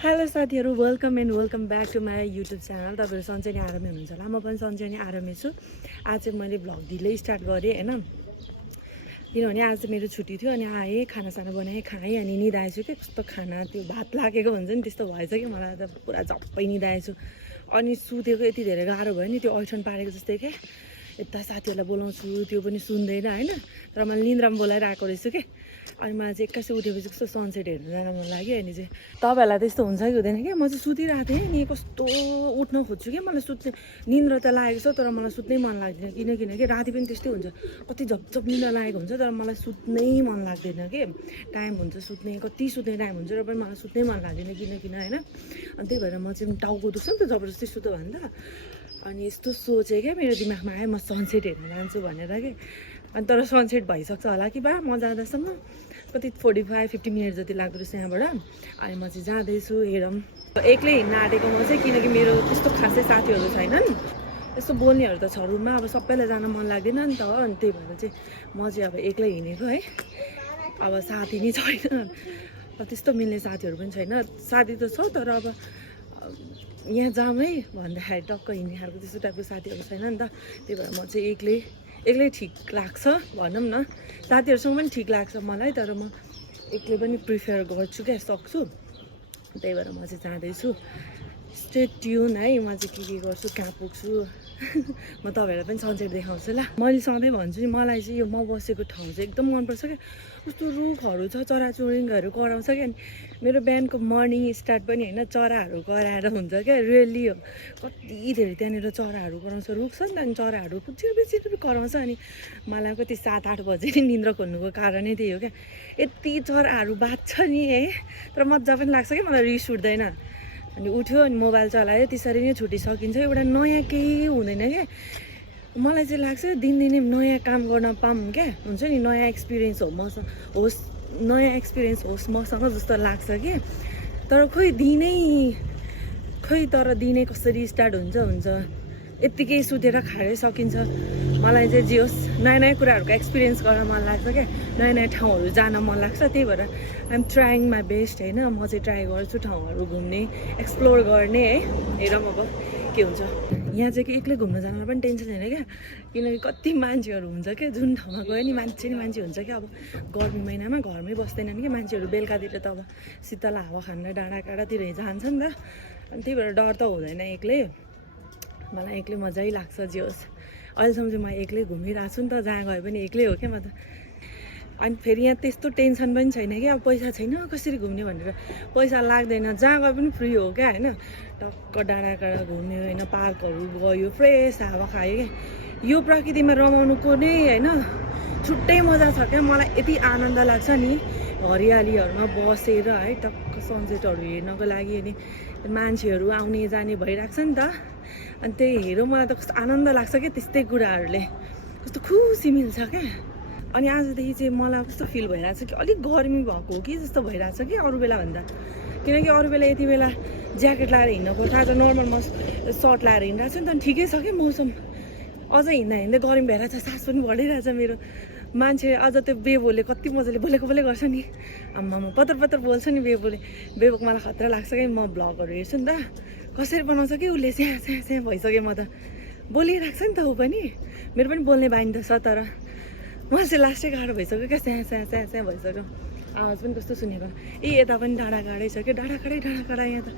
Hello साथीहरू welcome and welcome back to my YouTube channel. तपाईँहरू सन्चै नै आरामै हुनुहुन्छ होला। म पनि सन्चै नै आरामै छु। आज चाहिँ मैले भ्लग ढिलै स्टार्ट गरेँ होइन, किनभने आज मेरो छुट्टी थियो अनि आएँ, खानासाना बनाएँ, खाएँ अनि निदाएछु कि कस्तो खाना त्यो भात लागेको हुन्छ नि त्यस्तो भएछ कि मलाई त पुरा झप्पै निदाएछु। अनि सुतेको यति धेरै गाह्रो भयो नि, त्यो ऐठन पारेको जस्तै क्या। यता साथीहरूलाई बोलाउँछु त्यो पनि सुन्दैन होइन, तर मैले निन्द्रामा बोलाइरहेको रहेछु कि। अनि मलाई चाहिँ एक्कासी उठेपछि कस्तो सनसेट हेर्नु जान मन लाग्यो। अनि चाहिँ तपाईँहरूलाई त्यस्तो हुन्छ कि हुँदैन क्या, म चाहिँ सुतिरहेको थिएँ नि, कस्तो उठ्न खोज्छु क्या, मलाई सुत्ने निन्द्रा त लागेको छ तर मलाई सुत्नै मन लाग्दैन। किनकि राति पनि त्यस्तै हुन्छ, कति झपझप निन्द्रा लागेको हुन्छ तर मलाई सुत्नै मन लाग्दैन कि। टाइम हुन्छ सुत्ने, कति सुत्ने टाइम हुन्छ र पनि मलाई सुत्नै मन लाग्दैन किन होइन। अनि त्यही भएर म चाहिँ टाउको दुख्छ नि त जबरजस्ती सुत्यो भने त। अनि यस्तो सोचेँ क्या मेरो दिमागमा आयो म सनसेट हेर्न जान्छु भनेर कि। अनि तर सनसेट भइसक्छ होला कि बा, म जाँदासम्म कति 45-50 मिनट जति लाग्दो रहेछ यहाँबाट। अनि म चाहिँ जाँदैछु, हेरौँ। एक्लै हिँड्न आँटेको म चाहिँ, किनकि मेरो त्यस्तो खासै साथीहरू छैनन्, यस्तो बोल्नेहरू त छ रुममा, अब सबैलाई जान मन लाग्दैन नि त। अनि त्यही भएर चाहिँ म चाहिँ अब एक्लै हिँडेको है। अब साथी नै छैन, त्यस्तो मिल्ने साथीहरू पनि छैन। साथी त छ तर अब यहाँ जाऊँ है भन्दाखेरि टक्क हिँड्ने खालको त्यस्तो टाइपको साथीहरू छैन नि त। त्यही भएर म चाहिँ एक्लै ठिक लाग्छ भनौँ न। साथीहरूसँग पनि ठिक लाग्छ मलाई, तर म एक्लै पनि प्रिफर गर्छु क्या, सक्छु। त्यही भएर म चाहिँ जाँदैछु। स्टे ट्युन है, म चाहिँ के गर्छु, कहाँ पुग्छु म तपाईँहरूलाई पनि सनसेट देखाउँछु ल। मैले सधैँ भन्छु नि, मलाई चाहिँ यो म बसेको ठाउँ चाहिँ एकदम मनपर्छ क्या। कस्तो रुखहरू छ, चराचुरुङ्गीहरू कराउँछ क्या। अनि मेरो बिहानको मर्निङ स्टार्ट पनि होइन चराहरू कराएर हुन्छ क्या, रियल्ली हो। कति धेरै त्यहाँनिर चराहरू कराउँछ, रुख छ नि त, अनि चराहरू चिरबिचिर कराउँछ। अनि मलाई कति 7-8 बजे नि निन्द्रा खोल्नुको कारणै त्यही हो क्या। यति चराहरू बाज्छ नि है, तर मजा पनि लाग्छ क्या, मलाई रिस उठ्दैन। अनि उठ्यो अनि मोबाइल चलायो, त्यसरी नै छुट्टी सकिन्छ। एउटा नयाँ केही हुँदैन क्या। मलाई चाहिँ लाग्छ दिनदिनै नयाँ काम गर्न पाऊँ क्या, हुन्छ नि, नयाँ एक्सपिरियन्स नयाँ एक्सपिरियन्स होस् मसँग जस्तो लाग्छ कि। तर तर दिनै कसरी स्टार्ट हुन्छ यत्तिकै सुतेर खाएर सकिन्छ। मलाई चाहिँ जे होस् नयाँ कुराहरूको एक्सपिरियन्स गर्न मन लाग्छ क्या, नयाँ ठाउँहरू जान मन लाग्छ। त्यही भएर आइएम ट्राइङ माई बेस्ट होइन। म चाहिँ ट्राई गर्छु ठाउँहरू घुम्ने, एक्सप्लोर गर्ने है। हेरौँ अब के हुन्छ। यहाँ चाहिँ कि एक्लै घुम्न जानलाई पनि टेन्सन छैन क्या, किनकि कति मान्छेहरू हुन्छ क्या, जुन ठाउँमा गयो नि मान्छे हुन्छ क्या। अब गर्मी महिनामा घरमै बस्दैनन् क्या मान्छेहरू, बेलुकातिर त अब शीतल हावा खान डाँडाकाँडातिर जान्छ नि त। अनि त्यही भएर डर त हुँदैन एक्लै। मलाई एक्लै मजै लाग्छ, जे होस्। अहिलेसम्म चाहिँ म एक्लै घुमिरहेको छु नि त, जहाँ गए पनि एक्लै हो क्या म त। अनि फेरि यहाँ त्यस्तो टेन्सन पनि छैन क्या, अब पैसा छैन कसरी घुम्ने भनेर, पैसा लाग्दैन, जहाँ गए पनि फ्री हो क्या होइन। टक्क डाँडाकाँडा घुम्यो होइन, पार्कहरू गयो, फ्रेस हावा खायो क्या। यो प्रकृतिमा रमाउनुको नै होइन छुट्टै मजा छ क्या। मलाई यति आनन्द लाग्छ नि हरियालीहरूमा बसेर है, टक्क सनसेटहरू हेर्नको लागि। अनि मान्छेहरू आउने जाने भइरहेको छ नि त, अनि त्यही हेरौँ। मलाई त कस्तो आनन्द लाग्छ क्या त्यस्तै कुराहरूले, कस्तो खुसी मिल्छ क्या। अनि आजदेखि चाहिँ मलाई कस्तो फिल भइरहेको छ कि अलिक गर्मी भएको हो कि जस्तो भइरहेको छ कि अरू बेला भन्दा। किनकि अरू बेला यति बेला ज्याकेट लगाएर हिँड्नु पर्छ, आज नर्मल म सर्ट लगाएर हिँडिरहेको छु नि त। अनि ठिकै छ कि मौसम, अझै हिँड्दा गर्मी भइरहेछ, सास पनि बढिरहेछ मेरो। मान्छे अझ त्यो बेबोले कति मजाले बोलेको गर्छ नि, आम्मामा पत्र बोल्छ नि बेबोको मलाई खतरा लाग्छ कि। म भ्लगहरू हेर्छु नि त, कसरी बनाउँछ कि उसले, स्याहाँ भइसक्यो। म त बोलिरहेको छ नि त ऊ पनि, मेरो पनि बोल्ने बानी त छ, तर मलाई चाहिँ लास्टै गाह्रो भइसक्यो क्या, स्याहाँ भइसक्यो। आवाज पनि कस्तो सुनेको। यता पनि डाँडाकाँडै छ क्या, डाँडाकाँडा यहाँ त।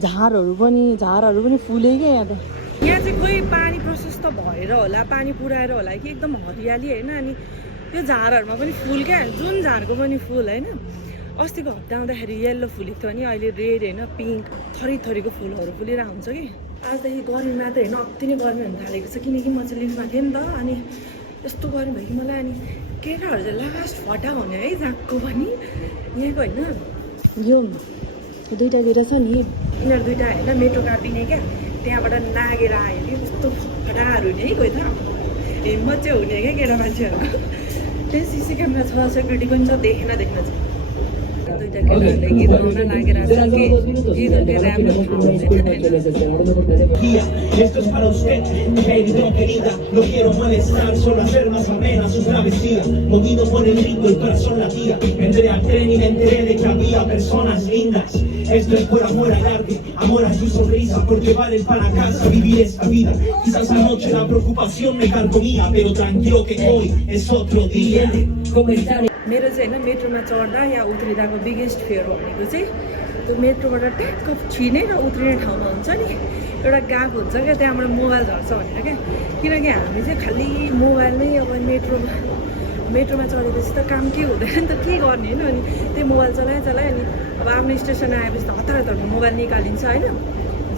झारहरू पनि फुले क्या यहाँ त। यहाँ चाहिँ खोइ पानी प्रशस्त भएर होला, पानी पुऱ्याएर होला कि एकदम हरियाली होइन। अनि त्यो झारहरूमा पनि फुल क्या, जुन झारको पनि फुल होइन। अस्तिको हप्ता आउँदाखेरि येल्लो फुलेको थियो, अनि अहिले रेड होइन, पिङ्क थरीको फुलहरू फुलिरहेको हुन्छ कि। आजदेखि गर्मीमा त होइन अति नै गर्मी हुन थालेको छ, किनकि म चाहिँ लिफ्टमा थिएँ नि त। अनि यस्तो गर्मी भयो कि मलाई। अनि केटाहरू चाहिँ लास्ट फटा हुने है जहाँको पनि यहाँको होइन। यो दुइटातिर छ नि, यिनीहरू दुइटा होइन मेट्रो काटिने क्या, त्यहाँबाट नागेर आयो कि कस्तो फटाहरू हुने है। कोही त हिम्मत चाहिँ हुने क्या केटा मान्छेहरू। त्यहाँ सिसी क्यामेरा छ, सेक्युरिटी पनि छ, देख्न चाहिँ दुईटा केटाहरूले गीत गाउन लागेर छ कि गीत हो कि ऱ्याप थाहा Esto es para usted, querida, querida. No quiero molestar, solo hacer más amena su travesía. Movido por el ritmo, el corazón latía. Entré al tren y me enteré de que había personas lindas. Esto es por amor al arte, amor a su sonrisa, por llevar el pan a casa, vivir esta vida. Quizás anoche la preocupación me carcomía, pero tranquilo que hoy es otro día. मेरो चाहिँ होइन मेट्रोमा चढ्दा या उत्रिँदाको biggest fear भनेको चाहिँ त्यो मेट्रोबाट ट्याक्क छिर्ने र उत्रिने ठाउँमा हुन्छ नि एउटा गाग हुन्छ क्या त्यहाँबाट मोबाइल झर्छ भनेर क्या किनकि हामी चाहिँ खालि मोबाइल नै अब मेट्रोमा चढेपछि त काम के हुँदैन नि त के गर्ने होइन अनि त्यही मोबाइल चलायो अनि अब आफ्नो स्टेसन आएपछि त हतार हतारमा मोबाइल निकालिन्छ होइन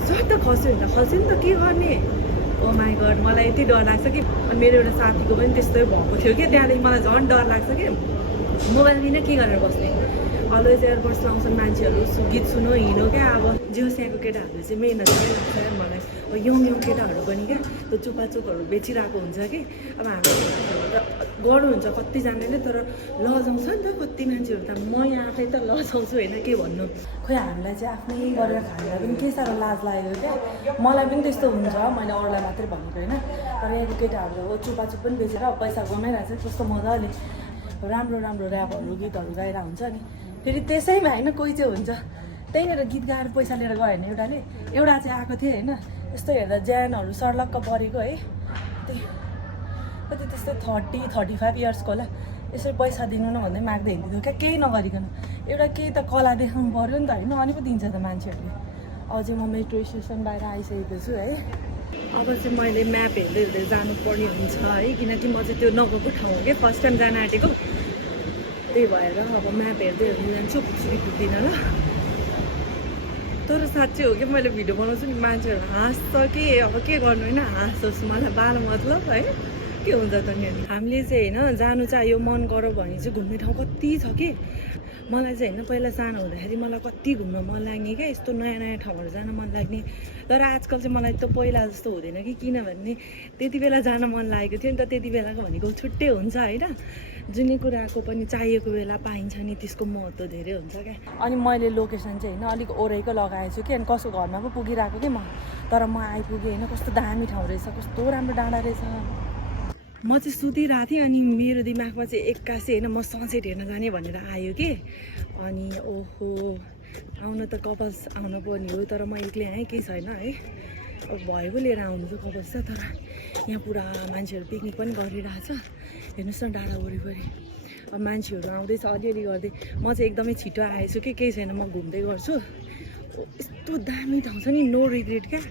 झट्ट खस्यो नि त के गर्ने ओ माई गड मलाई यति डर लाग्छ कि अनि मेरो एउटा साथीको पनि त्यस्तै भएको थियो कि त्यहाँदेखि मलाई झन् डर लाग्छ कि मोबाइल लिन के गरेर बस्ने अलवेज एयरबड्स लाउँछन् मान्छेहरू गीत सुनो हिँड्यो क्या अब जियोस यहाँको केटाहरूले चाहिँ मेहनत लाग्छ मलाई अब यङ केटाहरू पनि क्या त्यो चुपाचुपहरू बेचिरहेको हुन्छ कि अब हाम्रो गर्नुहुन्छ कतिजनाले तर लजाउँछ नि त कति मान्छेहरू त म यहाँ आफै त लजाउँछु होइन के भन्नु खोइ हामीलाई चाहिँ आफ्नै गरेर खाँदा पनि के साह्रो लाज लाग्यो क्या मलाई पनि त्यस्तो हुन्छ मैले अरूलाई मात्रै भनेको होइन तर यहाँको केटाहरू चुपाचुप पनि बेचेर पैसा कमाइरहेको छ कस्तो मजाले राम्रो ऱ्यापहरू गीतहरू गाएर हुन्छ नि फेरि त्यसैमा होइन कोही चाहिँ हुन्छ त्यहीँनिर गीत गाएर पैसा लिएर गयो भने एउटा चाहिँ आएको थियो होइन यस्तो हेर्दा ज्यानहरू सर्लक्क परेको है त्यही कति त्यस्तै 30-35 इयर्सको होला यसरी पैसा दिनु न भन्दै माग्दै हिँड्दिन्थ्यो क्या केही नगरिकन एउटा केही त कला देखाउनु पऱ्यो नि त होइन अनि पो दिन्छ त मान्छेहरूले अझै म मेट्रो स्टेसन बाहिर आइसकेको छु है अब चाहिँ मैले म्याप हेर्दै जानु पर्ने हुन्छ है किनकि म चाहिँ त्यो नगएको ठाउँ हो कि फर्स्ट टाइम जान आँटेको त्यही भएर अब म्याप हेर्दै जान्छु पुग्दिनँ ल तर साँच्चै हो कि मैले भिडियो बनाउँछु नि मान्छेहरू हाँस्छ कि अब के गर्नु होइन हाँसोस् मलाई बाह्र मतलब है के हुन्छ त नि हामीले चाहिँ होइन जानु चाहिँ यो मन गरौँ भने चाहिँ घुम्ने ठाउँ कति छ कि मलाई चाहिँ होइन पहिला सानो हुँदाखेरि मलाई कति घुम्न मन लाग्ने क्या यस्तो नयाँ ठाउँहरू जान मन लाग्ने तर आजकल चाहिँ मलाई त्यो पहिला जस्तो हुँदैन कि किनभने त्यति बेला जान मन लागेको थियो नि त त्यति बेलाको भनेको छुट्टै हुन्छ होइन जुनै कुराको पनि चाहिएको बेला पाइन्छ नि त्यसको महत्त्व धेरै हुन्छ क्या अनि मैले लोकेसन चाहिँ होइन अलिक ओरैको लगाएको छु कि अनि कसको घरमा पो पुगिरहेको कि म तर म आइपुगेँ होइन कस्तो दामी ठाउँ रहेछ कस्तो राम्रो डाँडा रहेछ म चाहिँ सुतिरहेको थिएँ अनि मेरो दिमागमा चाहिँ एक्कासी होइन म सनसेट हेर्न जाने भनेर आयो कि अनि ओहो आउन त कपल्स आउन पर्ने हो तर म एक्लै आएँ केही छैन है अब भयो पो लिएर आउनु चाहिँ कपल्स छ तर यहाँ पुरा मान्छेहरू पिकनिक पनि गरिरहेछ हेर्नुहोस् न डाँडा वरिपरि अब मान्छेहरू आउँदैछ अलिअलि गर्दै म चाहिँ एकदमै छिटो आएछु कि केही छैन म घुम्दै गर्छु यस्तो दामी ठाउँ छ नि नो रिग्रेट क्या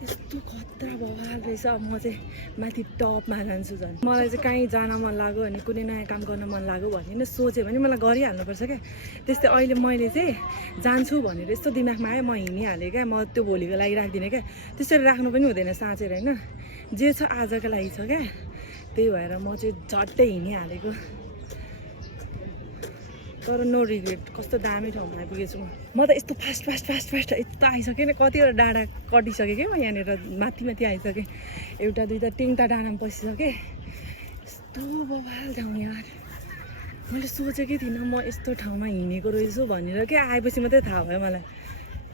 यस्तो खतरा बवाल रहेछ अब म चाहिँ माथि टपमा जान्छु झन् मलाई चाहिँ कहीँ जान मन लाग्यो भने कुनै नयाँ काम गर्न मन लाग्यो भने नि सोच्यो भने मलाई गरिहाल्नुपर्छ क्या त्यस्तै अहिले मैले चाहिँ जान्छु भनेर यस्तो दिमागमा आयो म हिँडिहालेँ क्या म त्यो भोलिको लागि राख्दिनँ क्या त्यसरी राख्नु पनि हुँदैन साँचेर होइन जे छ आजको लागि छ क्या त्यही भएर म चाहिँ झट्टै हिँडिहालेको तर नो रिग्रेट कस्तो दामी ठाउँमा आइपुगेछु म त यस्तो फास्ट यस्तो आइसकेँ नि कतिवटा डाँडा कटिसकेँ क्या म यहाँनिर माथि आइसकेँ एउटा दुईवटा तिनवटा डाँडामा पसिसकेँ यस्तो बवाल ठाउँ यार मैले सोचेकै थिइनँ म यस्तो ठाउँमा हिँडेको रहेछु भनेर क्या आएपछि मात्रै थाहा भयो मलाई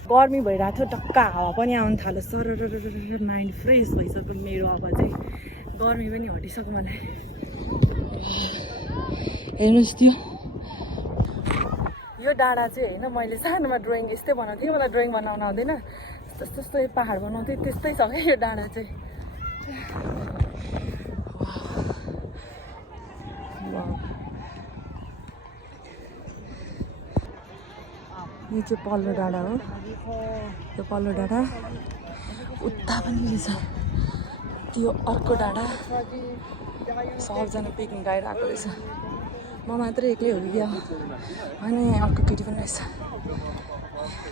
गर्मी भइरहेको थियो टक्क हावा पनि आउनु थाल्यो सरर माइन्ड फ्रेस भइसक्यो मेरो अब चाहिँ गर्मी पनि हटिसक्यो मलाई हेर्नुहोस् त्यो यो डाँडा चाहिँ होइन मैले सानोमा ड्रइङ यस्तै बनाउँथेँ कि मलाई ड्रइङ बनाउन आउँदैन जस्तो यो पाहाड बनाउँथेँ त्यस्तै छ क्या यो डाँडा चाहिँ यो चाहिँ पल्लो डाँडा हो यो पल्लो डाँडा उता पनि रहेछ त्यो अर्को डाँडा सबजना पिकनिक आइरहेको रहेछ म मात्रै एक्लै हो कि अनि अर्को केटी पनि रहेछ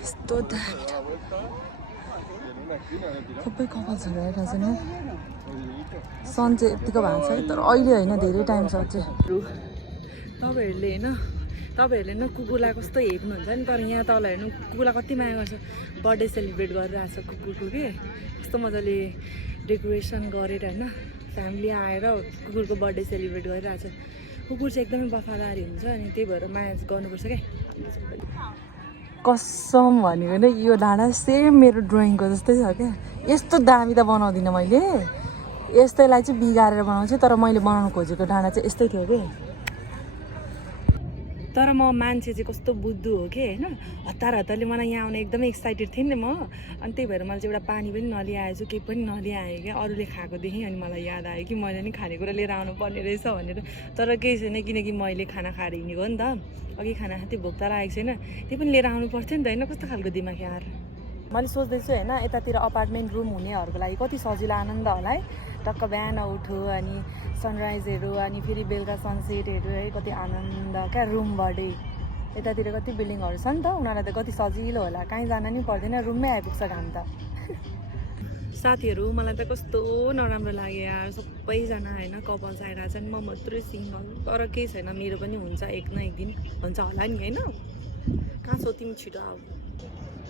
यस्तो दामी सबै कपाल्सहरू आइरहेको छ नि सन चाहिँ यत्तिको भएको छ तर अहिले होइन धेरै टाइम छ चाहिँ तपाईँहरूले न कुकुरलाई कस्तो हेप्नुहुन्छ नि तर यहाँ तल हेर्नु कुकुरलाई कति माया गर्छ बर्थडे सेलिब्रेट गरिरहेको छ कुकुरको कि कस्तो मजाले डेकोरेसन गरेर होइन फ्यामिली आएर कुकुरको बर्थडे सेलिब्रेट गरिरहेको छ कुकुर चाहिँ एकदमै वफादारी हुन्छ अनि त्यही भएर माया चाहिँ गर्नुपर्छ क्या कसम भनेको नै यो डाँडा सेम मेरो ड्रइङको जस्तै छ क्या यस्तो दामी त बनाउँदिनँ मैले यस्तैलाई चाहिँ बिगारेर बनाउँछु तर मैले बनाउनु खोजेको डाँडा चाहिँ यस्तै थियो कि तर म मान्छे चाहिँ कस्तो बुद्धु हो कि होइन हतारले मलाई यहाँ आउन एकदमै एक्साइटेड थिएँ नि म अनि त्यही भएर मैले चाहिँ एउटा पानी पनि नलिआएछु केही पनि नलिआएँ क्या अरूले खाएको देखेँ अनि मलाई याद आयो कि मैले नि खानेकुरा लिएर आउनु पर्ने रहेछ भनेर तर केही छैन किनकि मैले खाना खाएर हिँडेको नि त अघि खाना खाँदै भोक त लागेको छैन त्यही पनि लिएर आउनु पर्थ्यो नि त होइन कस्तो खालको दिमाग यार मैले सोच्दैछु होइन यतातिर अपार्टमेन्ट रुम हुनेहरूको लागि कति सजिलो आनन्द होला है टक्क बिहान उठो अनि सनराइजहरू अनि फेरि बेलुका सनसेटहरू है कति आनन्द क्या रुमबाटै यतातिर कति बिल्डिङहरू छ नि त उनीहरूलाई त कति सजिलो होला कहीँ जान नि पर्दैन रुममै आइपुग्छ घाम त साथीहरू मलाई त कस्तो नराम्रो लाग्यो यार सबैजना होइन कपल्स आइरहेछन् म मात्रै सिङ्गल तर केही छैन मेरो पनि हुन्छ एक न एक दिन हुन्छ होला नि होइन कहाँ छौ तिमी छिटो आऊ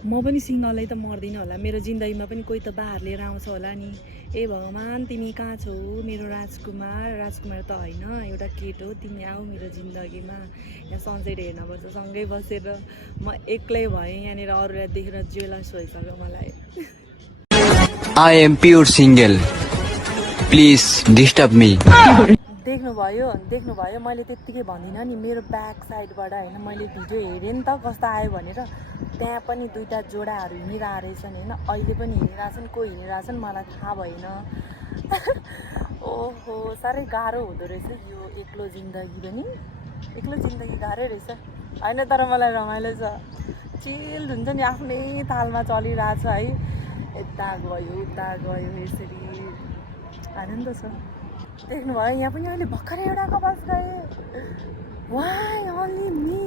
म पनि सिङ्गलै त मर्दिनँ होला मेरो जिन्दगीमा पनि कोही त बाहिर लिएर आउँछ होला नि ए भगवान् तिमी कहाँ छौ मेरो राजकुमार त होइन एउटा केटो तिमी आऊ मेरो जिन्दगीमा यहाँ सनसेट हेर्नुपर्छ सँगै बसेर म एक्लै भएँ यहाँनिर अरूलाई देखेर जेलस भइसक्यो मलाई I am pure single. Please disturb me. देख्नुभयो मैले त्यत्तिकै भन्दिनँ नि मेरो ब्याक साइडबाट होइन मैले भिडियो हेरेँ नि त कस्तो आयो भनेर त्यहाँ पनि दुईवटा जोडाहरू हिँडिरहेको रहेछन् होइन अहिले पनि हिँडिरहेछन् को हिँडिरहेछन् मलाई थाहा भएन ओहो साह्रै गाह्रो हुँदो रहेछ यो एक्लो जिन्दगी पनि एक्लो जिन्दगी गाह्रै रहेछ होइन तर मलाई रमाइलो छ चिल हुन्छ नि आफ्नै तालमा चलिरहेछ है यता गयो उता गयो यसरी आनन्द छ देख्नुभयो यहाँ पनि अहिले भर्खरै एउटा कपास गए वाइ ओन्ली मी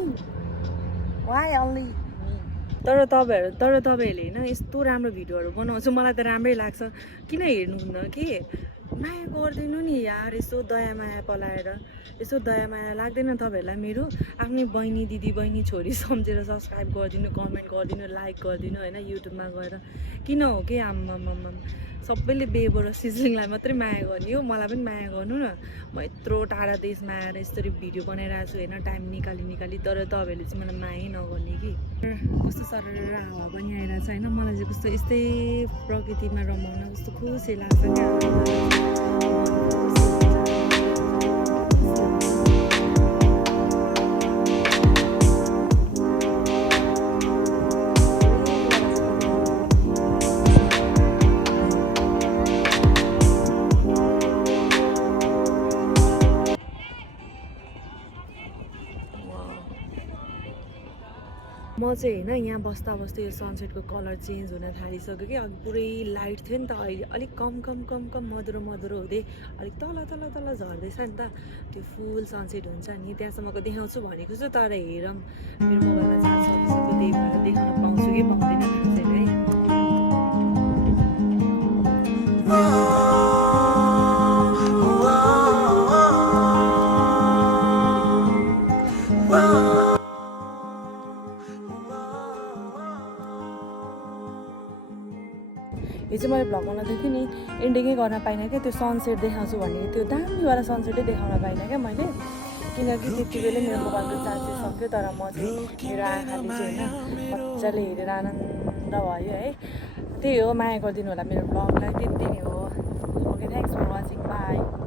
तर तपाईँहरूले होइन यस्तो राम्रो भिडियोहरू बनाउँछु मलाई त राम्रै लाग्छ किन हेर्नुहुन्न कि माया गरिदिनु नि यार यसो दया माया पलाएर यसो दया माया लाग्दैन तपाईँहरूलाई मेरो आफ्नै बहिनी दिदी बहिनी छोरी सम्झेर सब्सक्राइब गरिदिनु कमेन्ट गरिदिनु लाइक गरिदिनु होइन युट्युबमा गएर किन हो कि आम्मामाम सबैले बेबर सिजलिङलाई मात्रै माया गर्ने हो मलाई पनि माया गर्नु न म यत्रो टाढा देशमा आएर यसरी भिडियो बनाइरहेको छु होइन टाइम निकाली तर तपाईँहरूले चाहिँ मलाई मायै नगर्ने कि कस्तो सरर हावा पनि आइरहेको छ होइन मलाई चाहिँ कस्तो यस्तै प्रकृतिमा रमाउन कस्तो खुसी लाग्छ क्या म चाहिँ होइन यहाँ बस्दा बस्दै यो सनसेटको कलर चेन्ज हुन थालिसक्यो कि अघि पुरै लाइट थियो नि त अहिले अलिक कम मधुरो हुँदै अलिक तल झर्दैछ नि त त्यो फुल सनसेट हुन्छ नि त्यहाँसम्मको देखाउँछु भनेको छु तर हेरौँ मेरो मोबाइलमा चार्ज सकिसक्यो त्यही भएर देखाउन पाउँछु कि पाउँदैन थाहा छैन है यो चाहिँ मैले भ्लग बनाउँदै थिएँ नि एन्डिङै गर्न पाइनँ क्या त्यो सनसेट देखाउँछु भनेको त्यो दामीवाला सनसेटै देखाउन पाइनँ क्या मैले किनकि त्यति बेलै मेरो मोबाइलको चार्ज सक्यो तर म चाहिँ मेरो आँखाले चाहिँ होइन मजाले हेरेर आनन्द भयो है त्यही हो माया गरिदिनु होला मेरो भ्लगलाई त्यति नै हो okay thanks for watching by